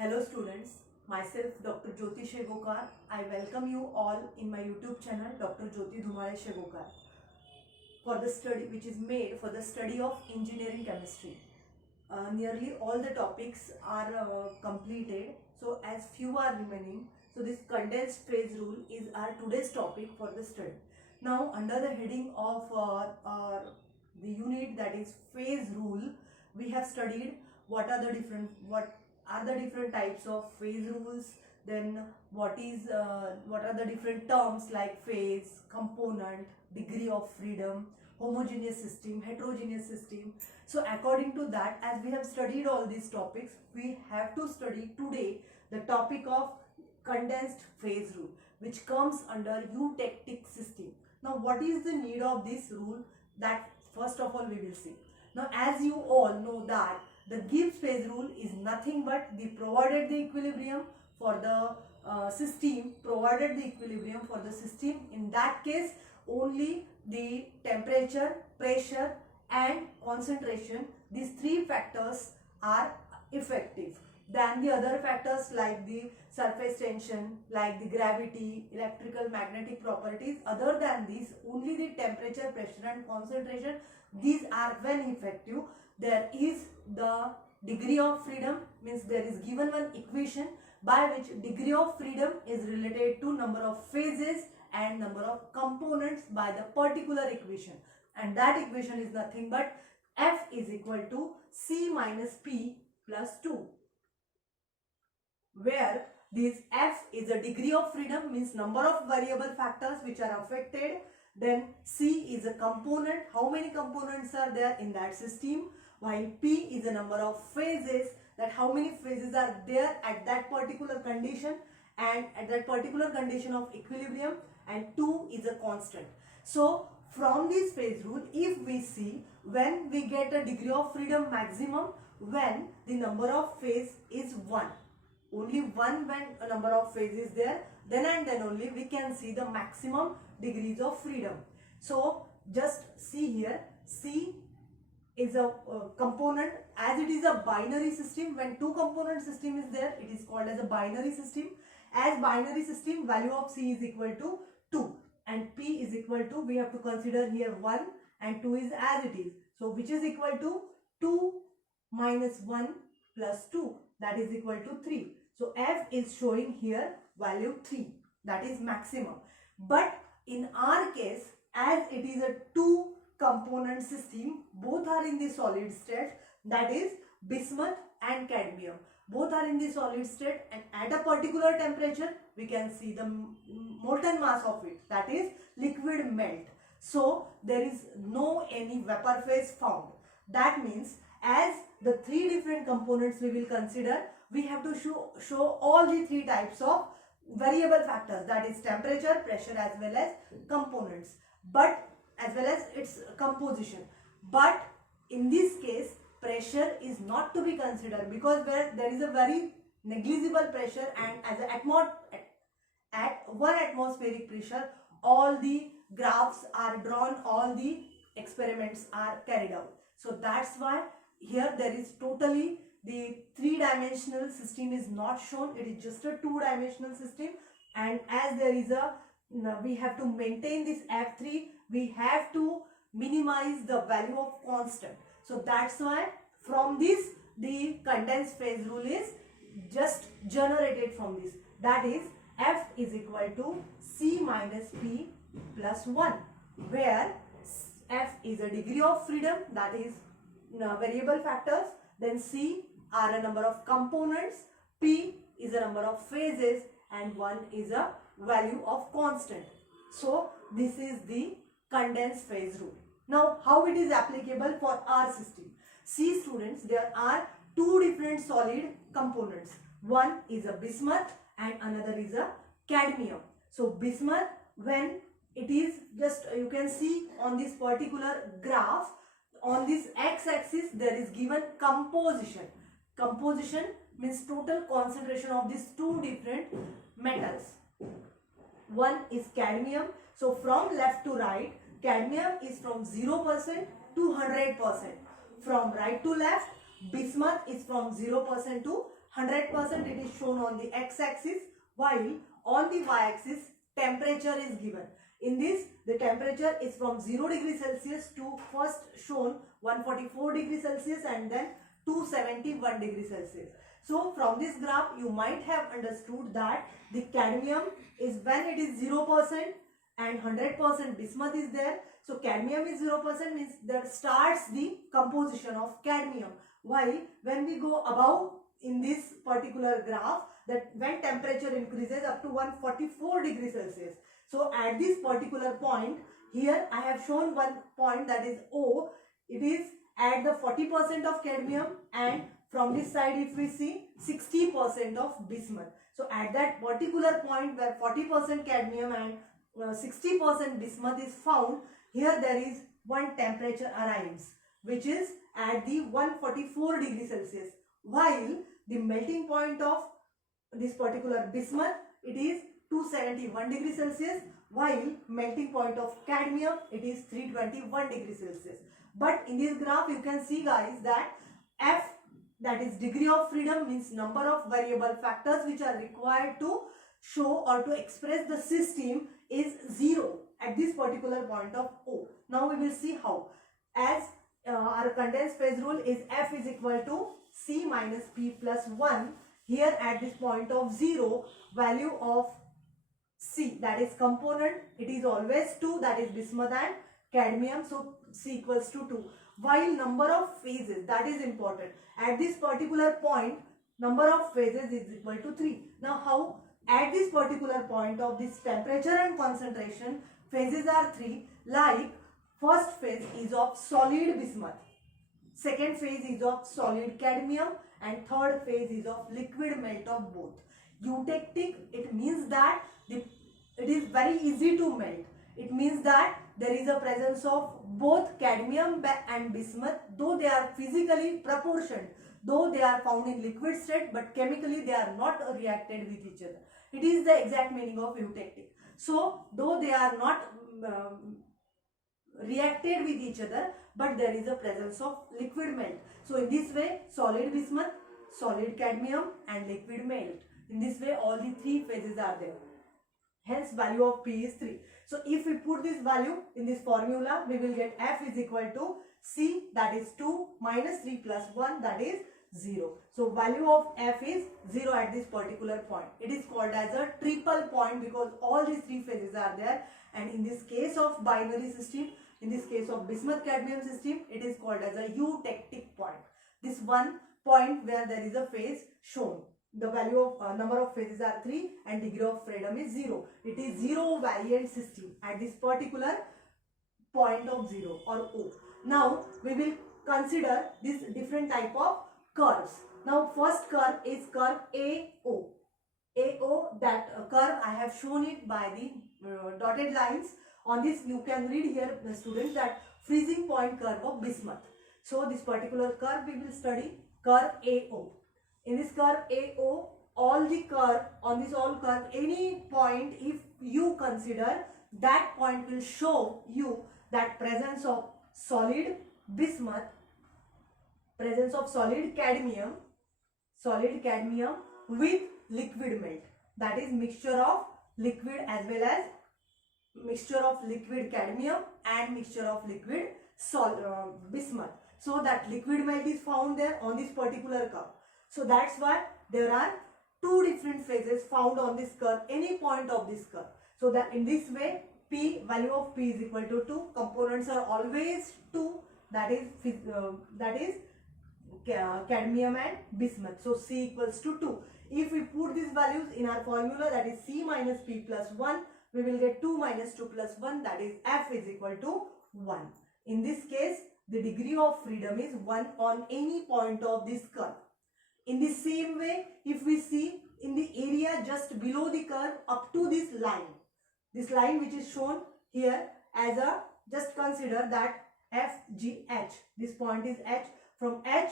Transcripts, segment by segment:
Hello students, myself Dr. Jyoti Shegokar. I welcome you all in my YouTube channel Dr. Jyoti Dhumale Shegokar for the study which is made for the study of engineering chemistry. Nearly all the topics are completed, so as few are remaining, so this condensed phase rule is our today's topic for the study. Now under the heading of the unit, that is phase rule, we have studied what are the different types of phase rules, then what are the different terms like phase, component, degree of freedom, homogeneous system, heterogeneous system. So according to that, as we have studied all these topics, we have to study today the topic of condensed phase rule, which comes under eutectic system. Now what is the need of this rule? That first of all we will see. Now as you all know that the Gibbs phase rule is nothing but the provided the equilibrium for the system, in that case only the temperature, pressure and concentration, these three factors are effective. Then the other factors like the surface tension, like the gravity, electrical magnetic properties, other than these only the temperature, pressure and concentration, these are when effective. There is the degree of freedom, means there is given one equation by which degree of freedom is related to number of phases and number of components by the particular equation, and that equation is nothing but F is equal to C minus P plus 2, where this F is a degree of freedom, means number of variable factors which are affected, then C is a component, how many components are there in that system, while P is the number of phases, that how many phases are there at that particular condition and at that particular condition of equilibrium, and 2 is a constant. So from this phase rule, if we see, when we get a degree of freedom maximum when the number of phase is 1, only one when a number of phase is there, then and then only we can see the maximum degrees of freedom. So just see here, C is a component, as it is a binary system. When two component system is there, it is called as a binary system. As binary system, value of C is equal to 2 and P is equal to, we have to consider here 1 and 2 is as it is, so which is equal to 2 minus 1 plus 2, that is equal to 3. So F is showing here value 3, that is maximum. But in our case, as it is a two component system, both are in the solid state, that is bismuth and cadmium, both are in the solid state, and at a particular temperature we can see the molten mass of it, that is liquid melt. So there is no any vapor phase found. That means as the three different components we will consider, we have to show all the three types of variable factors, that is temperature, pressure as well as components, but as well as its composition. But in this case pressure is not to be considered, because where there is a very negligible pressure, and as at 1 atmospheric pressure all the graphs are drawn, all the experiments are carried out. So that's why here there is totally the three-dimensional system is not shown, it is just a two-dimensional system. And as there is a, we have to maintain this F3, we have to minimize the value of constant. So that's why from this the condensed phase rule is just generated from this, that is F is equal to C minus P plus 1, where F is a degree of freedom, that is variable factors, then C are a number of components, P is a number of phases, and 1 is a value of constant. So this is the condensed phase rule. Now how it is applicable for our system? See students, there are two different solid components. One is a bismuth and another is a cadmium. So bismuth, when it is just, you can see on this particular graph, on this x-axis there is given composition. Composition means total concentration of these two different metals. One is cadmium. So from left to right, cadmium is from 0% to 100%. From right to left, bismuth is from 0% to 100% it is shown on the x-axis, while on the y-axis temperature is given. In this, the temperature is from 0 degree Celsius to first shown 144 degree Celsius and then 271 degree Celsius. So from this graph you might have understood that the cadmium is when it is 0% and 100% bismuth is there. So cadmium is 0% means that starts the composition of cadmium, while when we go above in this particular graph, that when temperature increases up to 144 degrees Celsius. So at this particular point here I have shown one point, that is O. It is at the 40% of cadmium, and from this side if we see 60% of bismuth. So at that particular point where 40% cadmium and 60% bismuth is found, here there is one temperature arrives, which is at the 144 degrees Celsius, while the melting point of this particular bismuth, it is 271 degrees Celsius, while melting point of cadmium, it is 321 degrees Celsius. But in this graph you can see guys that F, that is degree of freedom, means number of variable factors which are required to show or to express the system, is 0 at this particular point of O. Now we will see how. As our condensed phase rule is F is equal to C minus P plus 1. Here at this point of 0, value of C, that is component, it is always 2, that is bismuth and cadmium, so C equals to 2. While number of phases, that is important, at this particular point number of phases is equal to 3. Now how? At this particular point of this temperature and concentration, phases are 3, like first phase is of solid bismuth, second phase is of solid cadmium, and third phase is of liquid melt of both. Eutectic, it means that it is very easy to melt. It means that there is a presence of both cadmium and bismuth, though they are physically proportioned, though they are found in liquid state, but chemically they are not reacted with each other. It is the exact meaning of eutectic. So though they are not reacted with each other, but there is a presence of liquid melt. So in this way, solid bismuth, solid cadmium and liquid melt. In this way all the three phases are there. Hence value of P is 3. So if we put this value in this formula, we will get F is equal to C, that is 2 minus 3 plus 1, that is 0. So value of F is 0 at this particular point. It is called as a triple point because all these three phases are there, and in this case of binary system, in this case of bismuth cadmium system, it is called as a eutectic point. This one point where there is a phase shown. The value of number of phases are 3 and degree of freedom is 0. It is zero variant system at this particular point of 0 or O. Now we will consider this different type of curves. Now first curve is curve AO. AO, that curve I have shown it by the dotted lines. On this you can read here, the students, that freezing point curve of bismuth. So this particular curve we will study, curve AO. In this curve AO, all the curve, on this all curve, any point if you consider, that point will show you that presence of solid bismuth, presence of solid cadmium with liquid melt. That is mixture of liquid as well as mixture of liquid cadmium and mixture of liquid bismuth. So that liquid melt is found there on this particular curve. So that's why there are two different phases found on this curve, any point of this curve. So that in this way, P, value of P is equal to 2. Components are always 2. That is cadmium and bismuth. So C equals to 2. If we put these values in our formula, that is C minus P plus 1, we will get 2 minus 2 plus 1, that is F is equal to 1. In this case, the degree of freedom is 1 on any point of this curve. In the same way, if we see in the area just below the curve up to this line which is shown here as a, just consider that FGH, this point is H, from H,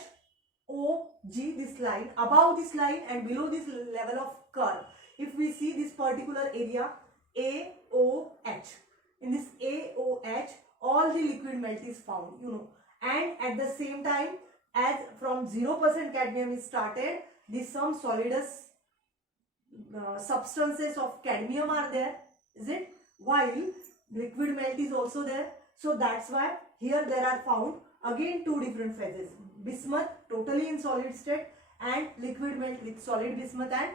O, G, this line, above this line and below this level of curve, if we see this particular area AOH, in this AOH all the liquid melt is found, and at the same time, as from 0% cadmium is started, these some solidus substances of cadmium are there, is it? While liquid melt is also there. So that's why here there are found again two different phases. Bismuth totally in solid state and liquid melt with solid bismuth and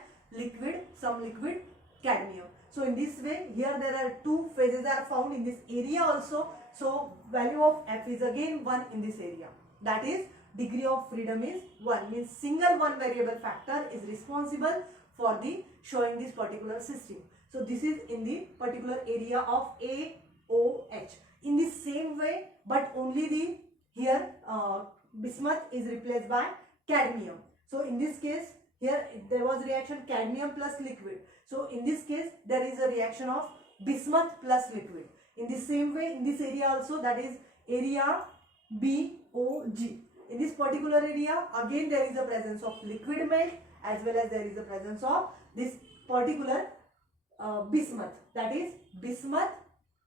some liquid cadmium. So in this way here there are two phases are found in this area also. So value of F is again 1 in this area. That is degree of freedom is 1, means single one variable factor is responsible for the showing this particular system. So this is in the particular area of AOH. In the same way, but only the here bismuth is replaced by cadmium. So in this case here there was reaction cadmium plus liquid. So in this case there is a reaction of bismuth plus liquid. In the same way in this area also, that is area BOG. In this particular area again there is a presence of liquid melt as well as there is a presence of this particular bismuth. That is bismuth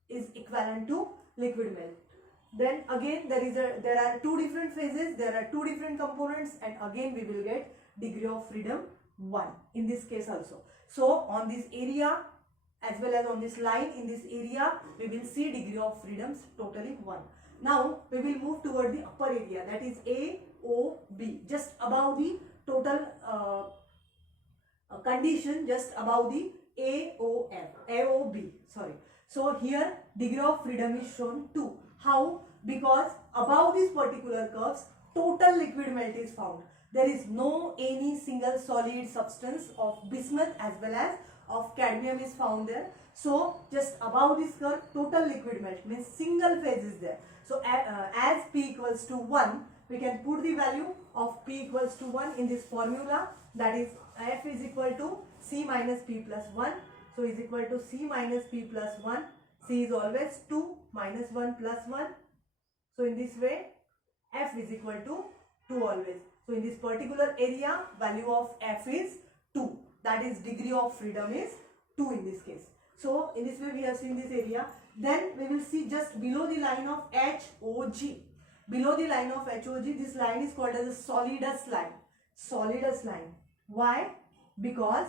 is equivalent to liquid melt. Then again there are two different phases, there are two different components, and again we will get degree of freedom 1 in this case also. So on this area as well as on this line in this area we will see degree of freedoms totally 1. Now we will move toward the upper area, that is AOB, just above the total condition, just above the AOB, sorry. So here degree of freedom is shown 2. How? Because above these particular curves total liquid melt is found. There is no any single solid substance of bismuth as well as of cadmium is found there. So just above this curve total liquid melt, means single phase is there. So as P equals to 1, we can put the value of P equals to 1 in this formula, that is F is equal to C minus P plus 1. So is equal to C minus P plus 1. C is always 2 minus 1 plus 1. So in this way F is equal to 2 always. So in this particular area value of F is 2. That is degree of freedom is 2 in this case. So in this way we have seen this area. Then we will see just below the line of HOG. Below the line of HOG, this line is called as a solidus line. Solidus line. Why? Because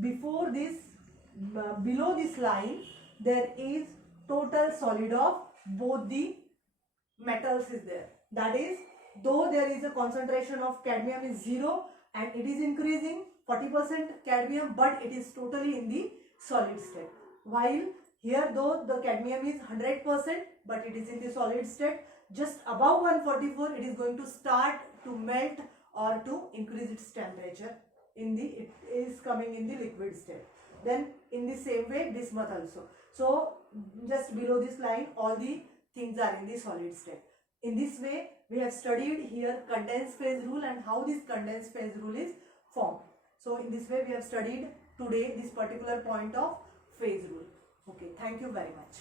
before this, below this line, there is total solid of both the metals is there. That is, though there is a concentration of cadmium is 0 and it is increasing 40% cadmium, but it is totally in the solid state. While here though the cadmium is 100%, but it is in the solid state, just above 144 it is going to start to melt or to increase its temperature. It is coming in the liquid state. Then in the same way bismuth also. So just below this line all the things are in the solid state. In this way we have studied here condensed phase rule and how this condensed phase rule is formed. So in this way we have studied today this particular point of phase rule. Okay, thank you very much.